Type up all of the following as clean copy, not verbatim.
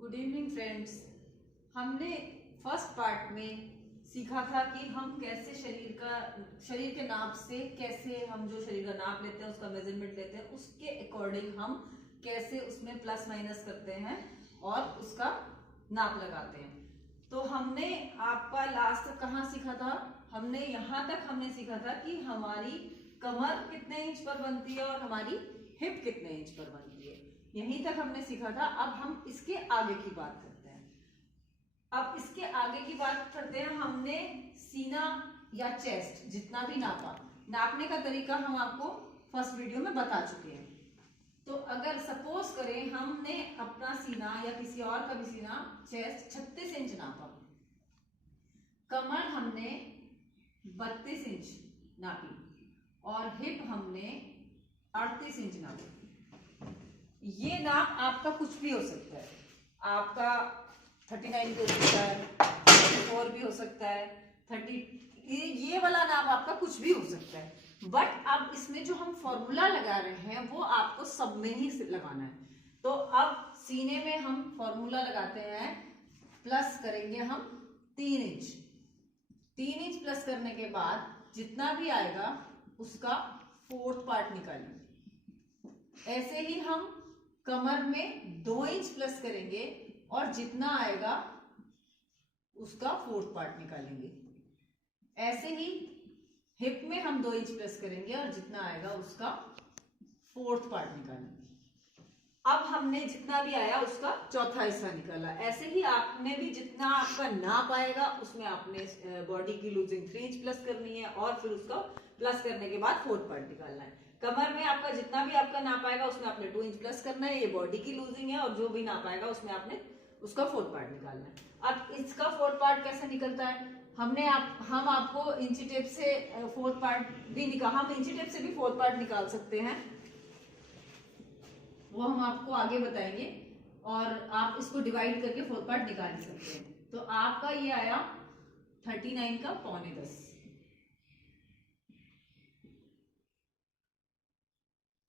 Good evening friends. हमने first part में सीखा था कि हम कैसे शरीर के नाप से कैसे हम जो शरीर का नाप लेते हैं उसका मेजरमेंट लेते हैं, उसके अकॉर्डिंग हम कैसे उसमें प्लस माइनस करते हैं और उसका नाप लगाते हैं। तो हमने आपका लास्ट तक कहाँ सीखा था? हमने यहाँ तक हमने सीखा था कि हमारी कमर कितने इंच पर बनती है और हमारी हिप कितने इंच पर बनती है। यहीं तक हमने सीखा था। अब हम इसके आगे की बात करते हैं। अब इसके आगे की बात करते हैं। हमने सीना या चेस्ट जितना भी नापा, नापने का तरीका हम आपको फर्स्ट वीडियो में बता चुके हैं। तो अगर सपोज करें हमने अपना सीना या किसी और का भी सीना, चेस्ट 36 इंच नापा, कमर हमने 32 इंच नापी और हिप हमने 38 इंच नापी। ये नाप आपका कुछ भी हो सकता है। आपका 39 भी हो सकता है, 34 भी हो सकता है, 30, ये वाला नाप आपका कुछ भी हो सकता है। बट अब इसमें जो हम फॉर्मूला लगा रहे हैं वो आपको सब में ही लगाना है। तो अब सीने में हम फॉर्मूला लगाते हैं, प्लस करेंगे हम 3 इंच। 3 इंच प्लस करने के बाद जितना भी आएगा उसका 4th पार्ट निकालेंगे। ऐसे ही हम कमर में 2 इंच प्लस करेंगे और जितना आएगा उसका 4th पार्ट निकालेंगे। ऐसे ही हिप में हम 2 इंच प्लस करेंगे और जितना आएगा उसका 4th पार्ट निकालेंगे। अब हमने जितना भी आया उसका चौथा हिस्सा निकाला। ऐसे ही आपने भी जितना आपका नाप आएगा उसमें आपने बॉडी की लूजिंग 3 इंच प्लस करनी है और फिर उसका प्लस करने के बाद 4th पार्ट निकालना है। कमर में आपका जितना भी आपका नाप आएगा उसमें आपने 2 इंच प्लस करना है, ये बॉडी की लूजिंग है, और जो भी नाप आएगा उसमें आपने उसका 4th पार्ट निकालना है। अब इसका 4th पार्ट कैसे निकलता है? हम आपको इंची टेप से 4th पार्ट भी निकाल, हम इंची टेप से भी 4th पार्ट निकाल सकते हैं, वो हम आपको आगे बताएंगे। और आप इसको डिवाइड करके 4th पार्ट निकाल सकते हैं। तो आपका ये आया 39 का 9.25,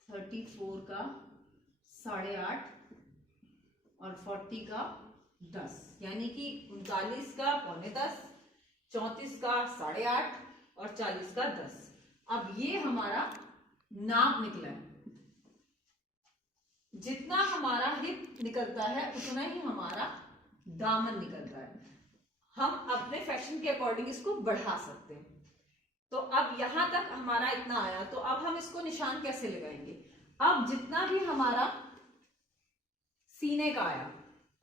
34 का 8.5 और 40 का 10, यानी कि 39 का 9.25, 34 का 8.5 और 40 का 10। अब ये हमारा नाप निकला है। जितना हमारा हिप निकलता है उतना ही हमारा दामन निकलता है। हम अपने फैशन के अकॉर्डिंग इसको बढ़ा सकते हैं। तो अब यहां तक हमारा इतना आया, तो अब हम इसको निशान कैसे लगाएंगे? अब जितना भी हमारा सीने का आया,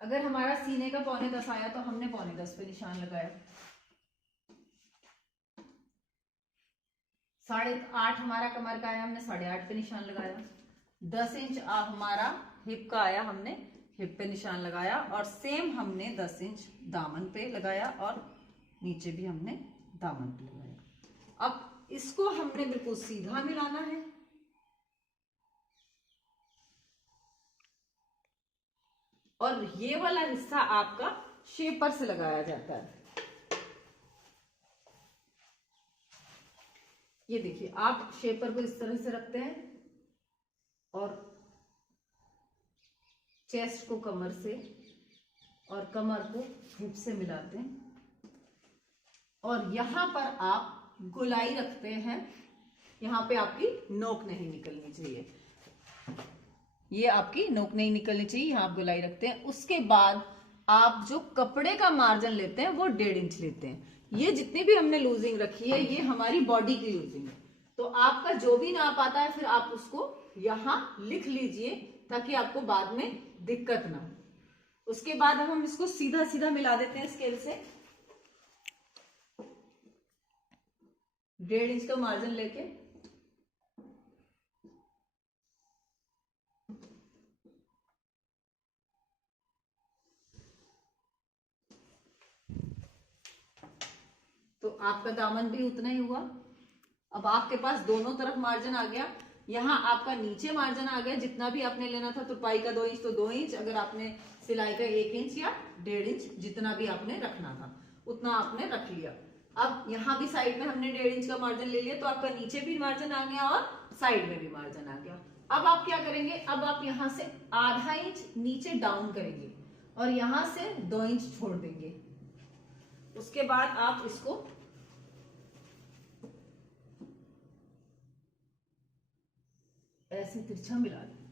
अगर हमारा सीने का 9.25 आया तो हमने 9.25 पे निशान लगाया। 8.5 हमारा कमर का आया, हमने 8.5 पे निशान लगाया। 10 इंच हमारा हिप का आया, हमने हिप पे निशान लगाया। और सेम हमने 10 इंच दामन पे लगाया और नीचे भी हमने दामन पे लगाया। अब इसको हमने बिल्कुल सीधा मिलाना है। और ये वाला हिस्सा आपका शेपर से लगाया जाता है। ये देखिए, आप शेपर को इस तरह से रखते हैं और चेस्ट को कमर से और कमर को हिप से मिलाते हैं और यहां पर आप गोलाई रखते हैं। यहां पे आपकी नोक नहीं निकलनी चाहिए, ये आपकी नोक नहीं निकलनी चाहिए, यहां आप गोलाई रखते हैं। उसके बाद आप जो कपड़े का मार्जिन लेते हैं वो 1.5 इंच लेते हैं। ये जितनी भी हमने लूजिंग रखी है ये हमारी बॉडी की लूजिंग है। तो आपका जो भी नाप आता है फिर आप उसको यहां लिख लीजिए ताकि आपको बाद में दिक्कत ना हो। उसके बाद अब हम इसको सीधा सीधा मिला देते हैं स्केल से। 1.5 इंच का मार्जिन लेके तो आपका दामन भी उतना ही हुआ। अब आपके पास दोनों तरफ मार्जिन आ गया। यहाँ आपका नीचे मार्जिन आ गया, जितना भी आपने लेना था, तुरपाई का 2 इंच तो 2 इंच, अगर आपने सिलाई का 1 इंच या 1.5 इंच जितना भी आपने रखना था उतना आपने रख लिया। अब यहाँ भी साइड में हमने 1.5 इंच का मार्जिन ले लिया, तो आपका नीचे भी मार्जिन आ गया और साइड में भी मार्जिन आ गया। अब आप क्या करेंगे? अब आप यहाँ से ½ इंच नीचे डाउन करेंगे और यहां से 2 इंच छोड़ देंगे। उसके बाद आप इसको ऐसे तिरछा मिला दें।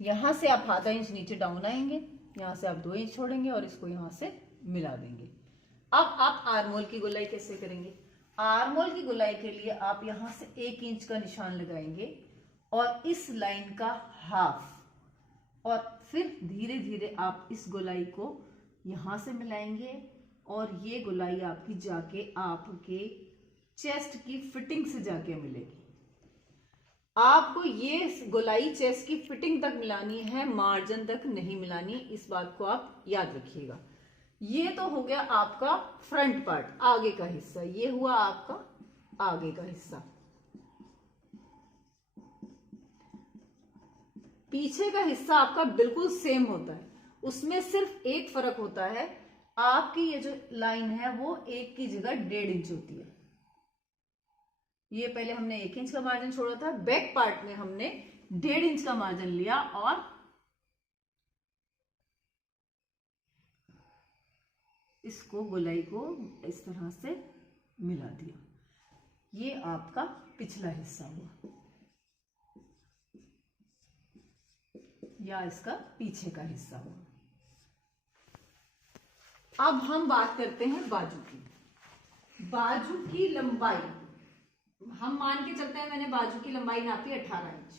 यहां से आप आधा इंच नीचे डाउन आएंगे, यहां से आप 2 इंच छोड़ेंगे और इसको यहां से मिला देंगे। अब आप आर्मोल की गोलाई कैसे करेंगे? आर्मोल की गोलाई के लिए आप यहां से 1 इंच का निशान लगाएंगे और इस लाइन का हाफ, और फिर धीरे धीरे आप इस गोलाई को यहां से मिलाएंगे और ये गोलाई आपकी जाके आपके चेस्ट की फिटिंग से जाके मिलेगी। आपको ये गोलाई चेस्ट की फिटिंग तक मिलानी है, मार्जिन तक नहीं मिलानी, इस बात को आप याद रखिएगा। ये तो हो गया आपका फ्रंट पार्ट, आगे का हिस्सा। ये हुआ आपका आगे का हिस्सा। पीछे का हिस्सा आपका बिल्कुल सेम होता है, उसमें सिर्फ एक फर्क होता है, आपकी ये जो लाइन है वो 1 की जगह 1.5 इंच होती है। ये पहले हमने 1 इंच का मार्जिन छोड़ा था, बैक पार्ट में हमने 1.5 इंच का मार्जिन लिया और इसको गोलाई को इस तरह से मिला दिया। ये आपका पिछला हिस्सा हुआ या इसका पीछे का हिस्सा हुआ। अब हम बात करते हैं बाजू की। बाजू की लंबाई हम मान के चलते हैं, मैंने बाजू की लंबाई नापी 18 इंच,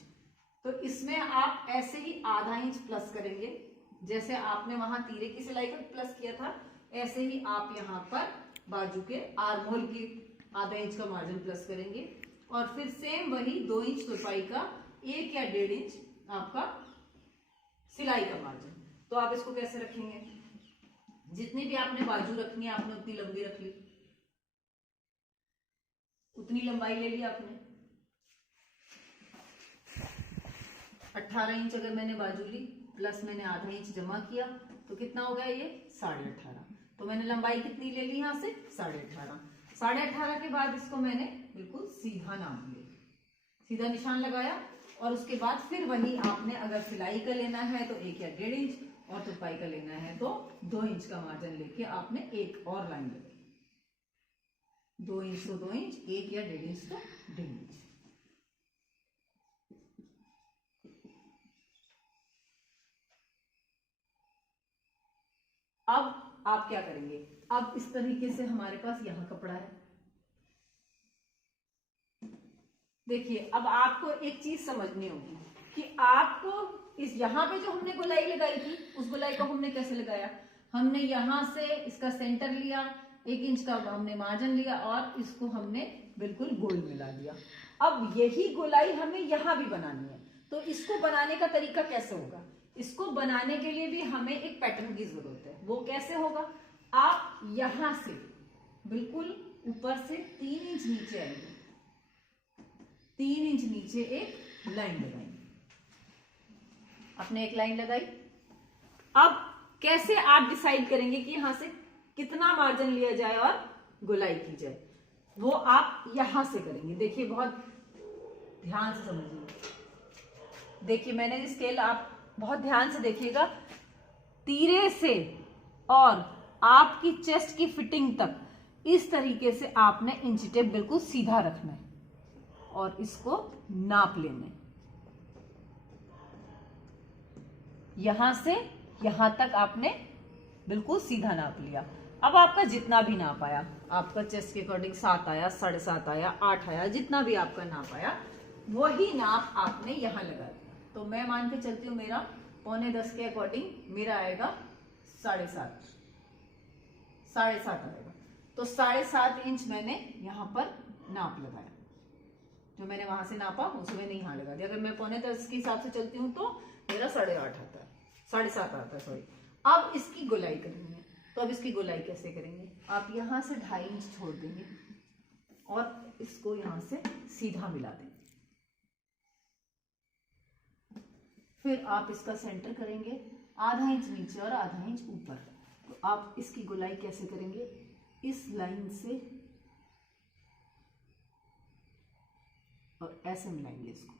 तो इसमें आप ऐसे ही आधा इंच प्लस करेंगे। जैसे आपने वहां तीरे की सिलाई पर प्लस किया था, ऐसे ही आप यहाँ पर बाजू के आर्महोल की आधा इंच का मार्जिन प्लस करेंगे और फिर सेम वही 2 इंच तुरपाई का 1 या 1.5 इंच आपका सिलाई का मार्जिन। तो आप इसको कैसे रखेंगे? जितनी भी आपने बाजू रखनी है आपने उतनी लंबी रख ली, उतनी लंबाई ले ली आपने। 18 इंच अगर मैंने बाजू ली प्लस मैंने आधा इंच जमा किया तो कितना हो गया? ये 18.5। तो मैंने लंबाई कितनी ले ली यहाँ से? 18.5। 18.5 के बाद इसको मैंने बिल्कुल सीधा नाप लिया, सीधा निशान लगाया और उसके बाद फिर वही आपने अगर सिलाई का लेना है तो 1 या 1.5 इंच और तुरपाई का लेना है तो 2 इंच का मार्जिन लेके आपने एक और लाइन लगी। 2 इंच तो 2 इंच, 1 या 1.5 इंच तो 1.5 इंच। अब आप क्या करेंगे? अब इस तरीके से हमारे पास यहां कपड़ा है। देखिए अब आपको एक चीज समझनी होगी कि आपको इस यहां पे जो हमने गोलाई लगाई थी उस गोलाई को हमने कैसे लगाया? हमने यहां से इसका सेंटर लिया, 1 इंच का हमने मार्जिन लिया और इसको हमने बिल्कुल गोल मिला दिया। अब यही गोलाई हमें यहां भी बनानी है, तो इसको बनाने का तरीका कैसे होगा? इसको बनाने के लिए भी हमें एक पैटर्न की जरूरत है। वो कैसे होगा? आप यहां से बिल्कुल ऊपर से 3 इंच नीचे आएंगे, 3 इंच नीचे एक लाइन लगाएंगे। आपने एक लाइन लगाई। अब कैसे आप डिसाइड करेंगे कि यहां से कितना मार्जिन लिया जाए और गोलाई की जाए? वो आप यहां से करेंगे। देखिए बहुत ध्यान से समझिए। देखिए मैंने स्केल आप बहुत ध्यान से देखिएगा, तीरे से और आपकी चेस्ट की फिटिंग तक इस तरीके से आपने इंची टेप बिल्कुल सीधा रखना है और इसको नाप लेना है। यहां से यहां तक आपने बिल्कुल सीधा नाप लिया। अब आपका जितना भी नाप आया, आपका चेस्ट के अकॉर्डिंग 7 आया, 7.5 आया, 8 आया, जितना भी आपका नाप आया वही नाप आपने यहां लगा दिया। तो मैं मान के चलती हूँ मेरा 9:45 के अकॉर्डिंग मेरा आएगा 7.5 आएगा। तो 7.5 इंच मैंने यहाँ पर नाप लगाया। जो मैंने वहां से नापा उसे मैंने यहाँ लगा दिया। अगर मैं 9:45 के हिसाब से चलती हूँ तो मेरा 8.5 आता है, 7.5 आता है, सॉरी। अब इसकी गोलाई करेंगे। तो अब इसकी गोलाई कैसे करेंगे? आप यहाँ से 2.5 इंच छोड़ देंगे और इसको यहाँ से सीधा मिला देंगे। फिर आप इसका सेंटर करेंगे आधा इंच नीचे और आधा इंच ऊपर। तो आप इसकी गोलाई कैसे करेंगे? इस लाइन से और ऐसे मिलाएंगे इसको,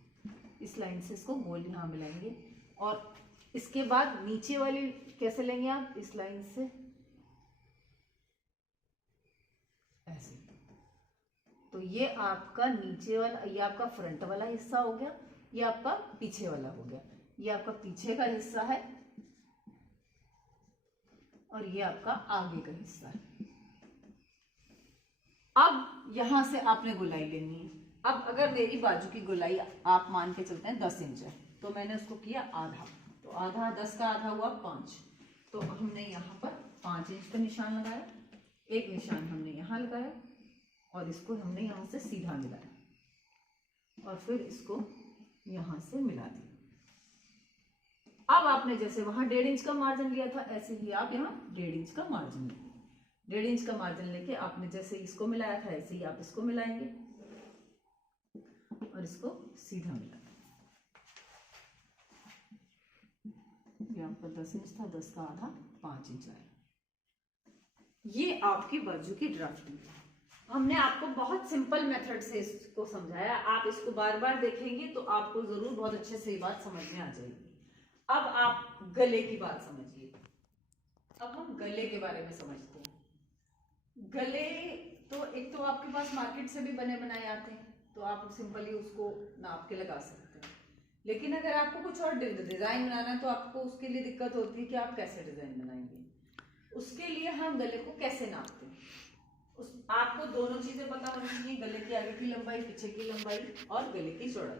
इस लाइन से इसको गोल यहाँ मिलाएंगे और इसके बाद नीचे वाली कैसे लेंगे आप, इस लाइन से ऐसे। तो ये आपका नीचे वाला, ये आपका फ्रंट वाला हिस्सा हो गया, ये आपका पीछे वाला हो गया। ये आपका पीछे का हिस्सा है और ये आपका आगे का हिस्सा है। अब यहां से आपने गोलाई लेनी है। अब अगर मेरी बाजू की गोलाई आप मान के चलते हैं 10 इंच है, तो मैंने उसको किया आधा, तो आधा 10 का आधा हुआ 5। तो हमने यहाँ पर 5 इंच का निशान लगाया, एक निशान हमने यहाँ लगाया और इसको हमने यहाँ से सीधा मिलाया और फिर इसको यहाँ से मिला दिया। अब आपने जैसे वहां 1.5 इंच का मार्जिन लिया था, ऐसे ही आप यहाँ 1.5 इंच का मार्जिन लेंगे। 1.5 इंच का मार्जिन लेके आपने जैसे इसको मिलाया था ऐसे ही आप इसको मिलाएंगे और इसको सीधा मिलाएंगे। ये आपका 10 इंच था, 10 का आधा 5 इंच आया। ये आपकी बाजू की ड्राफ्टिंग। हमने आपको बहुत सिंपल मेथड से इसको समझाया, आप इसको बार बार देखेंगे तो आपको जरूर बहुत अच्छे से ये बात समझ में आ जाएगी। अब आप गले की बात समझिए। अब हम गले के बारे में समझते हैं। गले तो एक तो आपके पास मार्केट से भी बने बनाए आते हैं, तो आप सिंपली उसको नाप के लगा सकते हैं। लेकिन अगर आपको कुछ और डिजाइन बनाना है तो आपको उसके लिए दिक्कत होती है कि आप कैसे डिजाइन बनाएंगे। उसके लिए हम गले को कैसे नापते हैं, आपको दोनों चीजें पता होनी चाहिए, गले की आगे की लंबाई, पीछे की लंबाई और गले की चौड़ाई।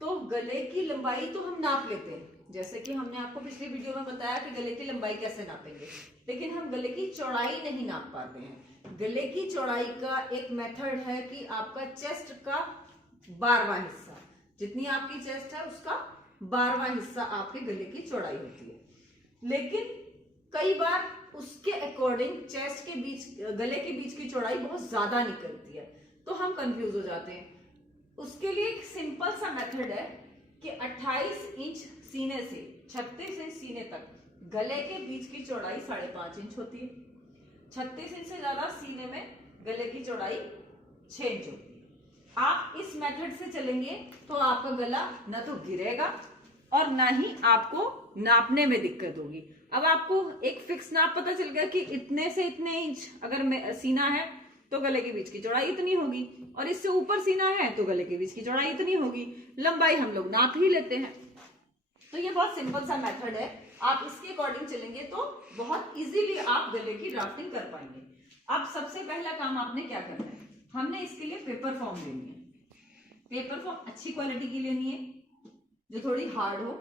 तो गले की लंबाई तो हम नाप लेते हैं, जैसे कि हमने आपको पिछली वीडियो में बताया कि गले की लंबाई कैसे नापेंगे, लेकिन हम गले की चौड़ाई नहीं नाप पाते हैं। गले की चौड़ाई का एक मेथड है कि आपका चेस्ट का 12वां हिस्सा, जितनी आपकी चेस्ट है उसका 12वां हिस्सा आपके गले की चौड़ाई होती है। लेकिन कई बार उसके अकॉर्डिंग चेस्ट के बीच, गले के बीच की चौड़ाई बहुत ज्यादा निकलती है, तो हम कंफ्यूज हो जाते हैं। उसके लिए एक सिंपल सा मेथड है कि 28 इंच सीने से 36 इंच सीने तक गले के बीच की चौड़ाई 5.5 इंच होती है। 36 इंच से ज्यादा सीने में गले की चौड़ाई 6 इंच होती है। आप इस मेथड से चलेंगे तो आपका गला न तो गिरेगा और ना ही आपको नापने में दिक्कत होगी। अब आपको एक फिक्स नाप पता चल गया कि इतने से इतने इंच अगर सीना है तो गले के बीच की चौड़ाई इतनी होगी, और इससे ऊपर सीना है तो गले के बीच की चौड़ाई इतनी होगी। लंबाई हम लोग नाप ही लेते हैं। तो ये बहुत सिंपल सा मेथड है, आप इसके अकॉर्डिंग चलेंगे तो बहुत इजीली आप गले की ड्राफ्टिंग कर पाएंगे। अब सबसे पहला काम आपने क्या करना है, हमने इसके लिए पेपर फॉर्म लेनी है। पेपर फॉर्म अच्छी क्वालिटी की लेनी है, जो थोड़ी हार्ड हो।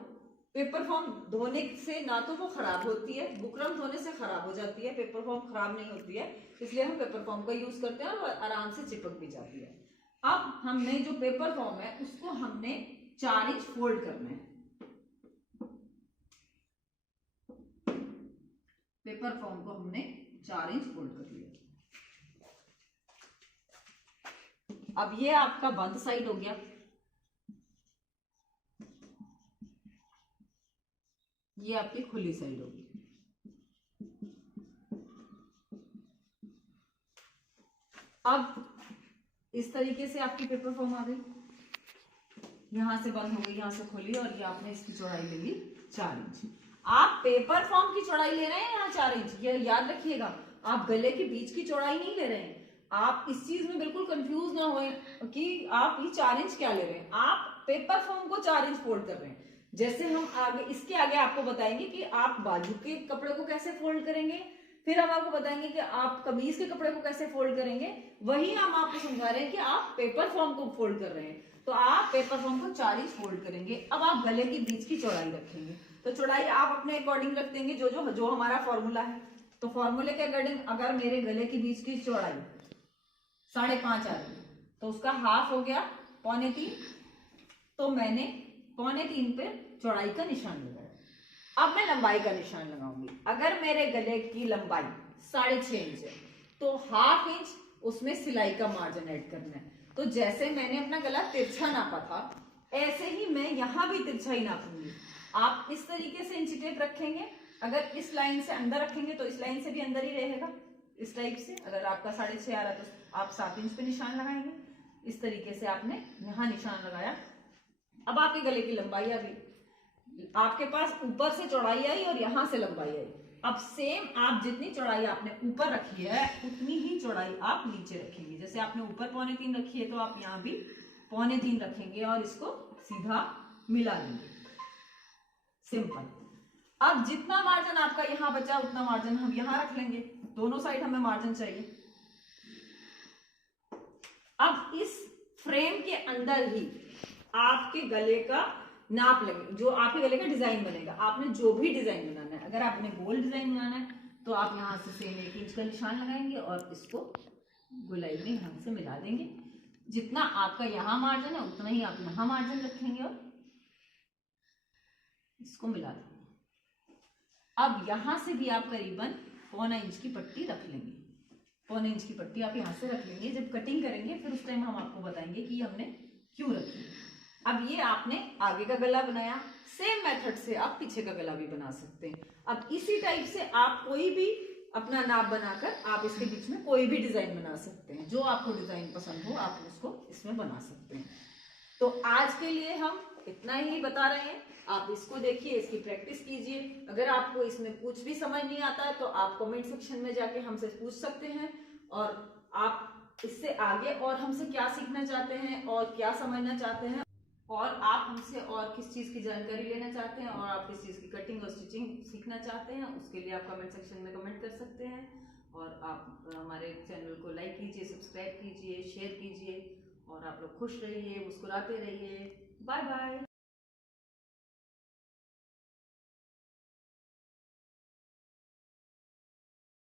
पेपर फॉर्म धोने से ना तो वो खराब होती है, बुकरम धोने से खराब हो जाती है, पेपर फॉर्म खराब नहीं होती है, इसलिए हम पेपर फॉर्म का यूज करते हैं और आराम से चिपक भी जाती है। अब हमने जो पेपर फॉर्म है उसको हमने 4 इंच फोल्ड करना है। पेपर फॉर्म को हमने 4 इंच फोल्ड कर लिया। अब ये आपका बंद साइड हो गया, ये आपकी खुली साइड होगी। अब इस तरीके से आपकी पेपर फॉर्म आ गई, यहां से बंद हो गई, यहां से खोली, और ये आपने इसकी चौड़ाई ले ली 4 इंच। आप पेपर फॉर्म की चौड़ाई ले रहे हैं यहाँ 4 इंच, ये याद रखिएगा, आप गले के बीच की चौड़ाई नहीं ले रहे हैं। आप इस चीज में बिल्कुल कंफ्यूज ना होए कि आप ये 4 इंच क्या ले रहे हैं। आप पेपर फॉर्म को 4 इंच फोल्ड कर रहे हैं। जैसे हम आगे, इसके आगे आपको बताएंगे कि आप बाजू के कपड़े को कैसे फोल्ड करेंगे, फिर हम आपको बताएंगे कि आप कमीज के कपड़े को कैसे फोल्ड करेंगे, वही हम आपको समझा रहे हैं कि आप पेपर फॉर्म को फोल्ड कर रहे हैं। तो आप पेपर फॉर्म को 4 इंच फोल्ड करेंगे। अब आप गले के बीच की चौड़ाई रखेंगे, तो चौड़ाई आप अपने अकॉर्डिंग रख देंगे, जो हमारा फॉर्मूला है। तो फॉर्मूले के अकॉर्डिंग अगर मेरे गले के बीच की चौड़ाई 5.5 आ रही तो उसका हाफ हो गया 2.25, तो मैंने 2.25 पे चौड़ाई का निशान लगाया। अब मैं लंबाई का निशान लगाऊंगी। अगर मेरे गले की लंबाई 6.5 इंच है तो हाफ इंच उसमें सिलाई का मार्जिन ऐड करना है। तो जैसे मैंने अपना गला तिरछा नापा था, ऐसे ही मैं यहां भी तिरछा ही नापूंगी। आप इस तरीके से इंची टेप रखेंगे, अगर इस लाइन से अंदर रखेंगे तो इस लाइन से भी अंदर ही रहेगा, इस टाइप से। अगर आपका 6.5 आ रहा तो आप 7 इंच पे निशान लगाएंगे। इस तरीके से आपने यहां निशान लगाया। अब आपके गले की लंबाई आ गई। आपके पास ऊपर से चौड़ाई आई और यहां से लंबाई आई। अब सेम आप जितनी चौड़ाई आपने ऊपर रखी है उतनी ही चौड़ाई आप नीचे रखेंगे। जैसे आपने ऊपर 3.25 रखी है तो आप यहाँ भी 3.25 रखेंगे और इसको सीधा मिला लेंगे, सिंपल। अब जितना मार्जिन आपका यहाँ बचा उतना मार्जिन हम यहाँ रख लेंगे, दोनों साइड हमें मार्जिन चाहिए। अब इस फ्रेम के अंदर ही आपके गले का नाप लगे, जो आपके गले का डिजाइन बनेगा। आपने जो भी डिजाइन बनाना है, अगर आपने गोल डिजाइन बनाना है तो आप यहाँ से सेम 1 इंच का निशान लगाएंगे और इसको गोलाई में यहाँ से मिला देंगे। जितना आपका यहाँ मार्जिन है उतना ही आप यहाँ मार्जिन रखेंगे और इसको मिला देंगे। अब यहां से भी आप करीबन 1.25 इंच की पट्टी रख लेंगे। 1.25 इंच की पट्टी आप यहाँ से रख लेंगे। जब कटिंग करेंगे फिर उस टाइम हम आपको बताएंगे कि हमने क्यों रखी। अब ये आपने आगे का गला बनाया, सेम मेथड से आप पीछे का गला भी बना सकते हैं। अब इसी टाइप से आप कोई भी अपना नाप बनाकर आप इसके बीच में कोई भी डिजाइन बना सकते हैं। जो आपको डिजाइन पसंद हो आप उसको इसमें बना सकते हैं। तो आज के लिए हम इतना ही बता रहे हैं, आप इसको देखिए, इसकी प्रैक्टिस कीजिए। अगर आपको इसमें कुछ भी समझ नहीं आता है तो आप कमेंट सेक्शन में जाके हमसे पूछ सकते हैं, और आप इससे आगे और हमसे क्या सीखना चाहते हैं और क्या समझना चाहते हैं, और आप हमसे और किस चीज़ की जानकारी लेना चाहते हैं, और आप किस चीज़ की कटिंग और स्टिचिंग सीखना चाहते हैं, उसके लिए आप कमेंट सेक्शन में कमेंट कर सकते हैं। और आप हमारे चैनल को लाइक कीजिए, सब्सक्राइब कीजिए, शेयर कीजिए, और आप लोग खुश रहिए, मुस्कुराते रहिए। Bye bye.